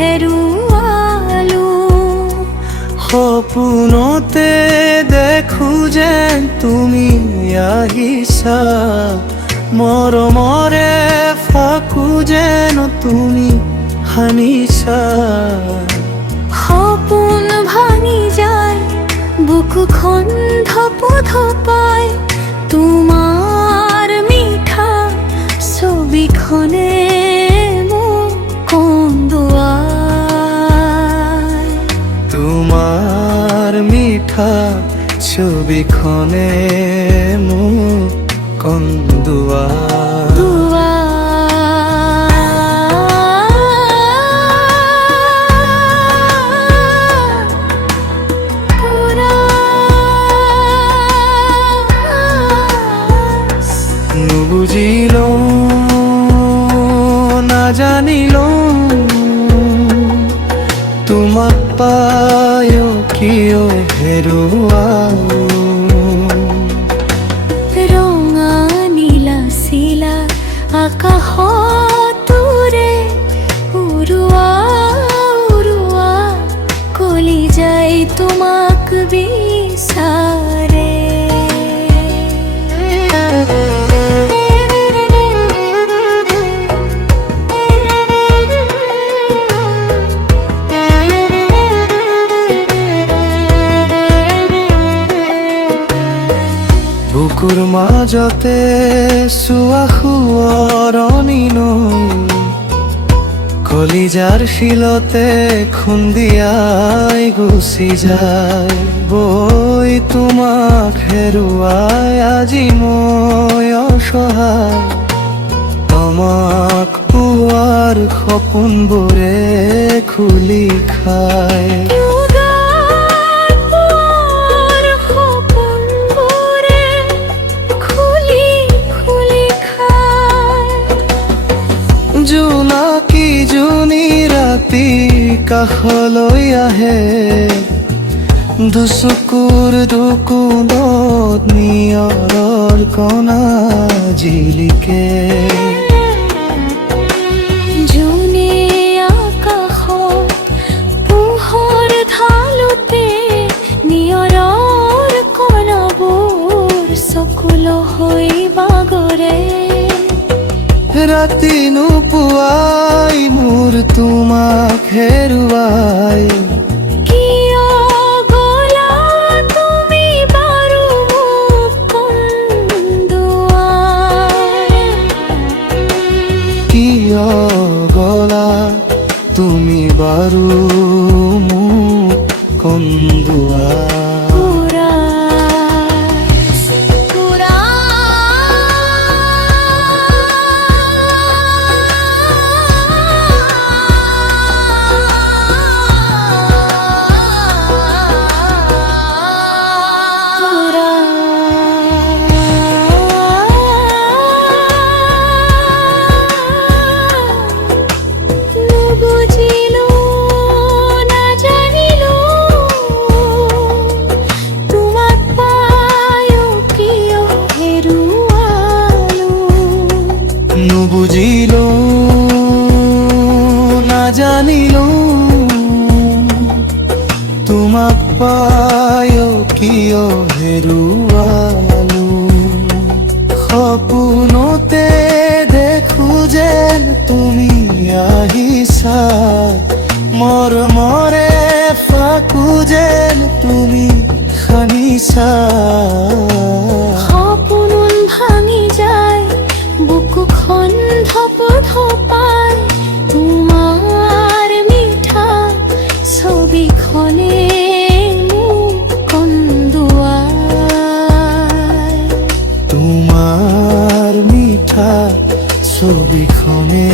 হেৰুৱালো। সপোনতে দেখো যেন তুমি আহিছা, মৰমৰে ফাকু যেন তুমি সানিছা। সপোন ভাঙি যায়, বুকুখন ধপধপাই, তোমাৰ মিঠা ছবিখনে মোক কন্দুৱাই। তোমাৰ মিঠা ছবিখনে মোক কন্দুৱাই। নুবুজিলো নাজানিলো তোমাক পায় কিয় হেৰুৱালো। ৰঙা নীলা চিলা আকাশতোৰে উৰুৱা উৰুৱা, কলিজাই তোমাক বিচাৰে। বুকুৰ মাজতে চোৱা সোঁৱৰণি নৈ, কলিজাৰ শিলতে খুন্দিয়াই গুচি যায় বৈ। তোমাক হেৰুৱাই আজি মই অসহায়, তোমাক পোৱাৰ সপোনবোৰে খুলি খায়। জোনাকী জোনী ৰাতি কাষলৈ আহে, দুচকুৰ দুকুলত নিয়ৰৰ কণা জিলিকে। জোনে আকাশত পোহৰ ঢালোতে, নিয়ৰৰ কণাবোৰ চকুল হৈ বাগৰে। ৰাতি নোপোৱাই মোৰ তোমাক হেৰুৱাই, কিয় গলা তুমি বাৰু মোক কন্দুৱাই। কিয় গলা তুমি বাৰু মোক কন্দুৱাই। নুবুজিলো নাজানিলো তোমাক পায় কিয় হেৰুৱালো। সপোনতে দেখো যেন তুমি আহিছা, মৰমৰে ফাকু যেন তুমি সানিছা। সপোন ভাঙি যায়, বুকুখন ধপধপাই, তোমাৰ মিঠা ছবিখনে মোক কন্দুৱাই। তোমাৰ মিঠা ছবিখনে